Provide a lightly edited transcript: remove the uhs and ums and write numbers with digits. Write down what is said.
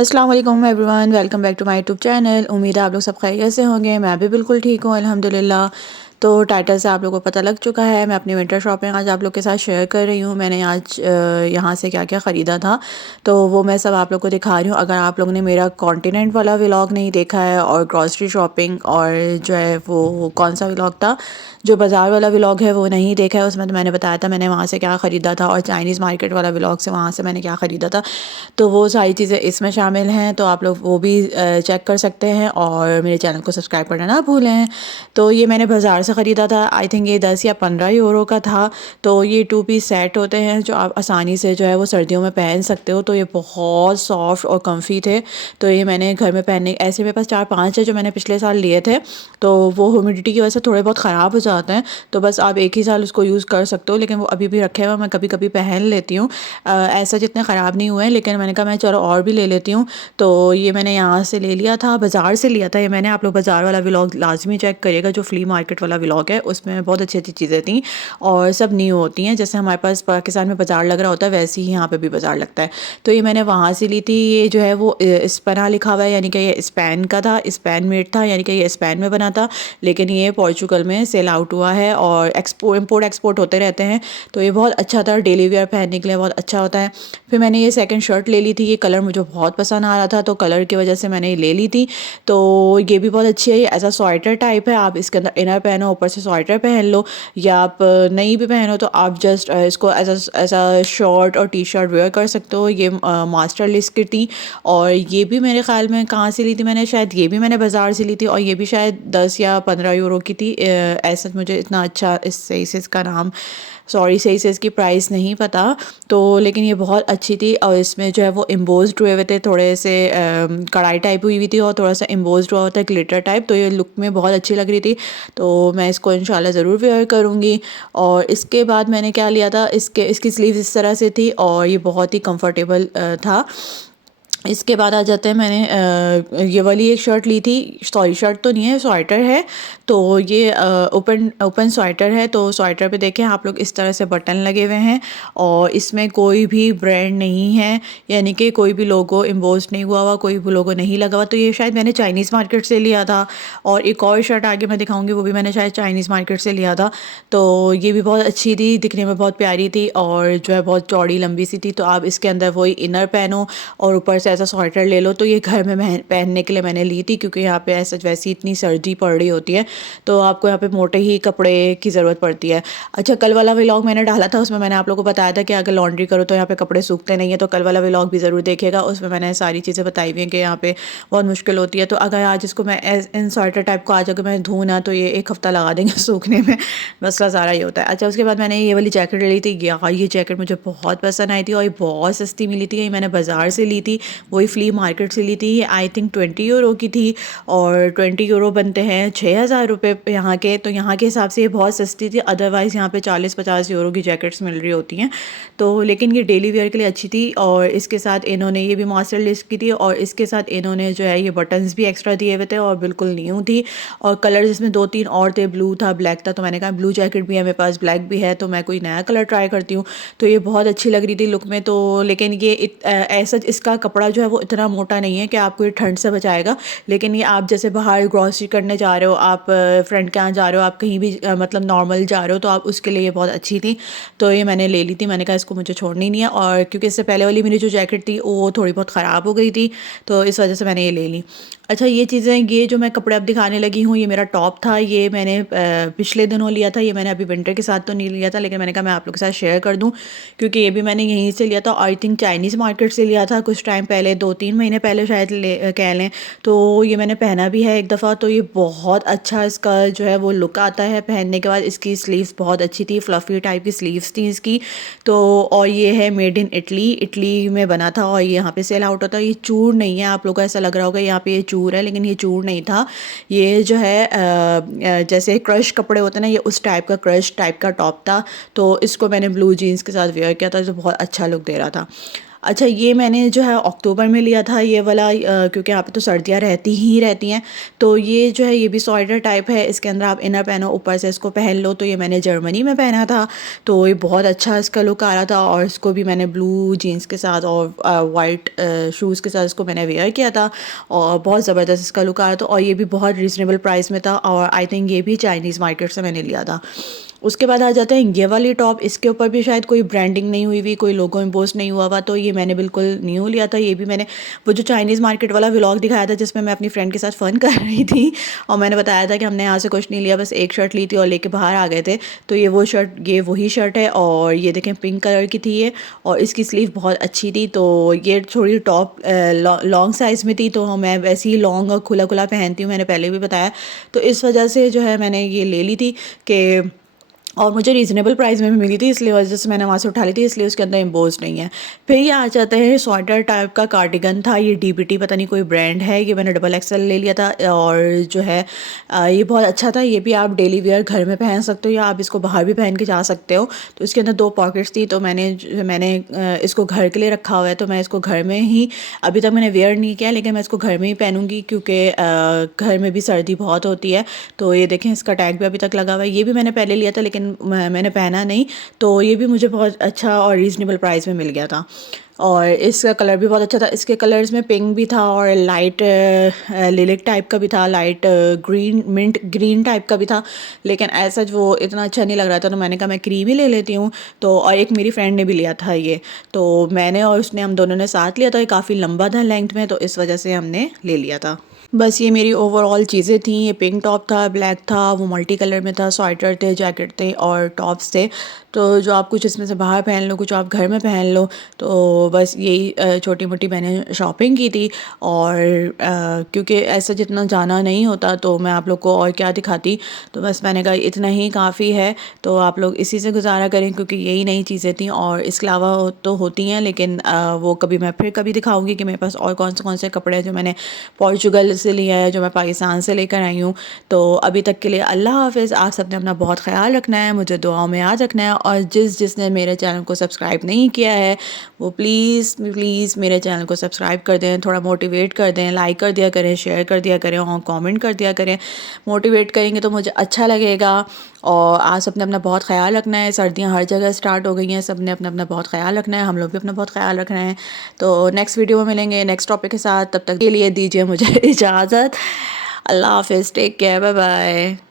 अस्सलाम वालेकुम everyone, welcome back to my YouTube channel. उम्मीद है आप लोग सब खैरियत से होंगे। मैं भी बिल्कुल ठीक हूँ अल्हम्दुलिल्लाह। तो टाइटल से आप लोगों को पता लग चुका है, मैं अपनी विंटर शॉपिंग आज आप लोग के साथ शेयर कर रही हूँ। मैंने आज यहाँ से क्या क्या ख़रीदा था तो वो मैं सब आप लोग को दिखा रही हूँ। अगर आप लोगों ने मेरा कॉन्टिनेंट वाला व्लॉग नहीं देखा है और ग्रॉसरी शॉपिंग और जो है वो कौन सा व्लॉग था, जो बाज़ार वाला व्लॉग है वो नहीं देखा है, उसमें तो मैंने बताया था मैंने वहाँ से क्या ख़रीदा था, और चाइनीज़ मार्केट वाला व्लॉग से वहाँ से मैंने क्या ख़रीदा था। तो वो सारी चीज़ें इसमें शामिल हैं, तो आप लोग वो भी चेक कर सकते हैं और मेरे चैनल को सब्सक्राइब करना ना भूलें। तो ये मैंने बाज़ार से ख़रीदा था, आई थिंक ये 10 या 15 यूरो का था। तो ये 2 पीस सेट होते हैं जो आप आसानी से जो है वो सर्दियों में पहन सकते हो। तो ये बहुत सॉफ्ट और कम्फी थे। तो ये मैंने घर में पहनने ऐसे मेरे पास 4-5 है जो मैंने पिछले साल लिए थे। तो वो ह्यूमिडिटी की वजह से थोड़े बहुत ख़राब हो जाते हैं, तो बस आप एक ही साल उसको यूज़ कर सकते हो, लेकिन वो अभी भी रखे हुए मैं कभी कभी पहन लेती हूँ। ऐसा जितने ख़राब नहीं हुए हैं, लेकिन मैंने कहा मैं चलो और भी ले लेती हूँ। तो ये मैंने यहाँ से ले लिया था, बाज़ार से लिया था ये मैंने। आप लोग बाज़ार वाला व्लॉग लाजमी चेक करिएगा, जो फ्ली मार्केट वाला व्लॉग है उसमें बहुत अच्छी अच्छी चीज़ें थी और सब न्यू होती हैं। जैसे हमारे पास पाकिस्तान में बाज़ार लग रहा होता है वैसे ही यहाँ पे भी बाज़ार लगता है। तो ये मैंने वहाँ से ली थी। ये जो है वो स्पना लिखा हुआ है, यानी कि ये स्पेन का था, स्पेन मेड था, यानी कि ये स्पेन में बना था, लेकिन ये पोर्चुगल में सेल आउट हुआ है और इम्पोर्ट एक्सपोर्ट होते रहते हैं। तो ये बहुत अच्छा था, डेली वेयर पहनने के लिए बहुत अच्छा होता है। फिर मैंने ये सेकंड शर्ट ले ली थी, ये कलर मुझे बहुत पसंद आ रहा था तो कलर की वजह से मैंने ये ले ली थी। तो ये भी बहुत अच्छी है, ये एज अ स्वेटर टाइप है, आप इसके अंदर इनर पहनो ऊपर से स्वेटर पहन लो, या आप नहीं भी पहनो तो आप जस्ट इसको एज अ शर्ट और टी शर्ट वेयर कर सकते हो। ये मास्टर लिस की थी, और ये भी मेरे ख्याल में कहाँ से ली थी मैंने, शायद ये भी मैंने बाज़ार से ली थी, और ये भी शायद 10 या 15 यूरो की थी। ऐसा मुझे इतना अच्छा सही से इसका नाम, सॉरी सही से इसकी प्राइस नहीं पता। तो लेकिन ये बहुत अच्छी थी, और इसमें जो है वो एम्बोस्ड हुए हुए थे, थोड़े से कढ़ाई टाइप हुई हुई थी और थोड़ा सा एम्बोस्ड हुआ होता है ग्लिटर टाइप। तो ये लुक में बहुत अच्छी लग रही थी, तो मैं इसको इंशाल्लाह ज़रूर वेयर करूँगी। और इसके बाद मैंने क्या लिया था, इसकी स्लीव्स इस तरह से थी और ये बहुत ही कंफर्टेबल था। इसके बाद आ जाते हैं, मैंने ये वाली एक शर्ट ली थी, सॉरी शर्ट तो नहीं है, स्वेटर है। तो ये ओपन ओपन स्वेटर है। तो स्वेटर पे देखें आप लोग इस तरह से बटन लगे हुए हैं, और इसमें कोई भी ब्रांड नहीं है, यानी कि कोई भी लोगो एम्बोस नहीं हुआ हुआ, कोई भी लोगो नहीं लगा हुआ। तो ये शायद मैंने चाइनीज़ मार्केट से लिया था। और एक और शर्ट आगे मैं दिखाऊंगी, वो भी मैंने शायद चाइनीज़ मार्केट से लिया था। तो ये भी बहुत अच्छी थी, दिखने में बहुत प्यारी थी और जो है बहुत चौड़ी लंबी सी थी। तो आप इसके अंदर वही इनर पहनो और ऊपर से ऐसा स्वेटर ले लो। तो ये घर में पहनने के लिए मैंने ली थी, क्योंकि यहाँ पे ऐसा वैसी इतनी सर्दी पड़ रही होती है, तो आपको यहाँ पे मोटे ही कपड़े की ज़रूरत पड़ती है। अच्छा, कल वाला व्लॉग मैंने डाला था, उसमें मैंने आप लोगों को बताया था कि अगर लॉन्ड्री करो तो यहाँ पे कपड़े सूखते नहीं है। तो कल वाला व्लॉग भी ज़रूर देखिएगा, उसमें मैंने सारी चीज़ें बताई हुई हैं कि यहाँ पे बहुत मुश्किल होती है। तो अगर आज इसको मैं इन स्वेटर टाइप को आज अगर मैं धोऊँ ना, तो ये 1 हफ़्ता लगा देंगे सूखने में, मसला सारा ये होता है। अच्छा, उसके बाद मैंने ये वाली जैकेट ले ली थी। यार ये जैकेट मुझे बहुत पसंद आई थी और ये बहुत सस्ती मिली थी, ये मैंने बाज़ार से ली थी, वही फ्ली मार्केट से ली थी। ये आई थिंक 20 यूरो की थी, और 20 यूरो बनते हैं 6,000 रुपये यहाँ के। तो यहाँ के हिसाब से ये बहुत सस्ती थी, अदरवाइज़ यहाँ पे 40-50 यूरो की जैकेट्स मिल रही होती हैं। तो लेकिन ये डेली वेयर के लिए अच्छी थी, और इसके साथ इन्होंने ये भी मास्टर लिस्ट की थी, और इसके साथ इन्होंने जो है ये बटन्स भी एक्स्ट्रा दिए हुए थे और बिल्कुल न्यू थी। और कलर इसमें 2-3 और थे, ब्लू था, ब्लैक था। तो मैंने कहा ब्लू जैकेट भी है मेरे पास, ब्लैक भी है, तो मैं कोई नया कलर ट्राई करती हूँ। तो ये बहुत अच्छी लग रही थी लुक में। तो लेकिन ये ऐसा इसका कपड़ा जो है वो इतना मोटा नहीं है कि आपको ये ठंड से बचाएगा, लेकिन ये आप जैसे बाहर ग्रॉसरी करने जा रहे हो, आप फ्रेंड के यहाँ जा रहे हो, आप कहीं भी मतलब नॉर्मल जा रहे हो, तो आप उसके लिए ये बहुत अच्छी थी। तो ये मैंने ले ली थी, मैंने कहा इसको मुझे छोड़नी नहीं है। और क्योंकि इससे पहले वाली मेरी जो जैकेट थी वो थोड़ी बहुत ख़राब हो गई थी, तो इस वजह से मैंने ये ले ली। अच्छा, ये चीज़ें, ये जो मैं कपड़े अब दिखाने लगी हूँ, ये मेरा टॉप था, ये मैंने पिछले दिनों लिया था। ये मैंने अभी विंटर के साथ तो नहीं लिया था, लेकिन मैंने कहा मैं आप लोग के साथ शेयर कर दूँ, क्योंकि ये भी मैंने यहीं से लिया था। आई थिंक चाइनीज़ मार्केट से लिया था कुछ टाइम पहले, 2-3 महीने पहले शायद कह लें। तो ये मैंने पहना भी है एक दफ़ा, तो ये बहुत अच्छा इसका जो है वो लुक आता है पहनने के बाद। इसकी स्लीव्स बहुत अच्छी थी, फ्लफ़ी टाइप की स्लीव्स थी इसकी। तो और ये है मेड इन इटली, इटली में बना था, और ये यहाँ पे सेल आउट होता है। ये चूर नहीं है, आप लोगों को ऐसा लग रहा होगा यहाँ पे ये चूर है, लेकिन ये चूर नहीं था। ये जो है जैसे क्रश कपड़े होते हैं ना, ये उस टाइप का क्रश टाइप का टॉप था। तो इसको मैंने ब्लू जीन्स के साथ वेयर किया था, जो बहुत अच्छा लुक दे रहा था। अच्छा, ये मैंने जो है अक्टूबर में लिया था ये वाला, क्योंकि यहाँ पे तो सर्दियाँ रहती ही रहती हैं। तो ये जो है ये भी स्वेटर टाइप है, इसके अंदर आप इनर पहनो, ऊपर से इसको पहन लो। तो ये मैंने जर्मनी में पहना था, तो ये बहुत अच्छा इसका लुक आ रहा था। और इसको भी मैंने ब्लू जीन्स के साथ और वाइट शूज़ के साथ इसको मैंने वेयर किया था, और बहुत ज़बरदस्त इसका लुक आ रहा था। और ये भी बहुत रीज़नेबल प्राइस में था, और आई थिंक ये भी चाइनीज़ मार्केट से मैंने लिया था। उसके बाद आ जाते हैं ये वाली टॉप। इसके ऊपर भी शायद कोई ब्रांडिंग नहीं हुई हुई, कोई लोगो इम्पोज नहीं हुआ हुआ, तो ये मैंने बिल्कुल न्यू लिया था। ये भी मैंने वो जो चाइनीज़ मार्केट वाला व्लॉग दिखाया था जिसमें मैं अपनी फ्रेंड के साथ फ़न कर रही थी, और मैंने बताया था कि हमने यहाँ से कुछ नहीं लिया, बस एक शर्ट ली थी और लेके बाहर आ गए थे। तो ये वो शर्ट, ये वही शर्ट है, और ये देखें पिंक कलर की थी ये, और इसकी स्लीव बहुत अच्छी थी। तो ये थोड़ी टॉप लॉन्ग साइज़ में थी, तो मैं वैसे ही लॉन्ग और खुला खुला पहनती हूँ, मैंने पहले भी बताया। तो इस वजह से जो है मैंने ये ले ली थी कि, और मुझे रीज़नेबल प्राइस में भी मिली थी, इसलिए वजह से मैंने वहाँ से उठा ली थी, इसलिए उसके अंदर एम्बोज नहीं है। फिर ये आ जाते हैं स्वेटर टाइप का कार्डिगन था, ये डीबीटी पता नहीं कोई ब्रांड है, ये मैंने डबल एक्सएल ले लिया था। और जो है ये बहुत अच्छा था। ये भी आप डेली वेयर घर में पहन सकते हो, या आप इसको बाहर भी पहन के जा सकते हो। तो इसके अंदर 2 पॉकेट्स थी, तो मैंने इसको घर के लिए रखा हुआ है, तो मैं इसको घर में ही, अभी तक मैंने वेयर नहीं किया, लेकिन मैं इसको घर में ही पहनूंगी, क्योंकि घर में भी सर्दी बहुत होती है। तो ये देखें इसका टैग भी अभी तक लगा हुआ है। ये भी मैंने पहले लिया था, लेकिन मैंने पहना नहीं। तो ये भी मुझे बहुत अच्छा और रीज़नेबल प्राइस में मिल गया था, और इसका कलर भी बहुत अच्छा था। इसके कलर्स में पिंक भी था, और लाइट लिलिक टाइप का भी था, light green mint green type का भी था। लेकिन ऐसा जो वो इतना अच्छा नहीं लग रहा था, तो मैंने कहा मैं क्रीम ही ले लेती हूँ। तो और एक मेरी फ्रेंड ने भी लिया था ये, तो मैंने और उसने, हम दोनों ने साथ लिया था। ये काफ़ी लंबा था लेंथ में, तो इस वजह से हमने ले लिया था। बस ये मेरी ओवरऑल चीज़ें थी। ये पिंक टॉप था, ब्लैक था, वो मल्टी कलर में था, स्वेटर थे, जैकेट थे और टॉप्स थे। तो जो आप कुछ इसमें से बाहर पहन लो, कुछ आप घर में पहन लो। तो बस यही छोटी मोटी मैंने शॉपिंग की थी। और क्योंकि ऐसा जितना जाना नहीं होता, तो मैं आप लोग को और क्या दिखाती। तो बस मैंने कहा इतना ही काफ़ी है, तो आप लोग इसी से गुजारा करें, क्योंकि यही नई चीज़ें थी। और इसके अलावा तो होती हैं, लेकिन वो कभी मैं फिर कभी दिखाऊंगी कि मेरे पास और कौन से कपड़े हैं जो मैंने पोर्चुगल से लिया है, जो मैं पाकिस्तान से लेकर आई हूँ। तो अभी तक के लिए अल्लाह हाफ़िज़। आप सबने अपना बहुत ख्याल रखना है, मुझे दुआओं में याद रखना है। और जिसने मेरे चैनल को सब्सक्राइब नहीं किया है, वो प्लीज़ प्लीज़ मेरे चैनल को सब्सक्राइब कर दें, थोड़ा मोटिवेट कर दें, लाइक कर दिया करें, शेयर कर दिया करें और कमेंट कर दिया करें। मोटिवेट करेंगे तो मुझे अच्छा लगेगा। और आप सबने अपना बहुत ख्याल रखना है। सर्दियाँ हर जगह स्टार्ट हो गई हैं, सब ने अपना अपना बहुत ख्याल रखना है, हम लोग भी अपना बहुत ख्याल रखना है। तो नेक्स्ट वीडियो में मिलेंगे नेक्स्ट टॉपिक के साथ, तब तक के लिए दीजिए मुझे इजाज़त। अल्लाह हाफ़िज़, टेक केयर, बाय बाय।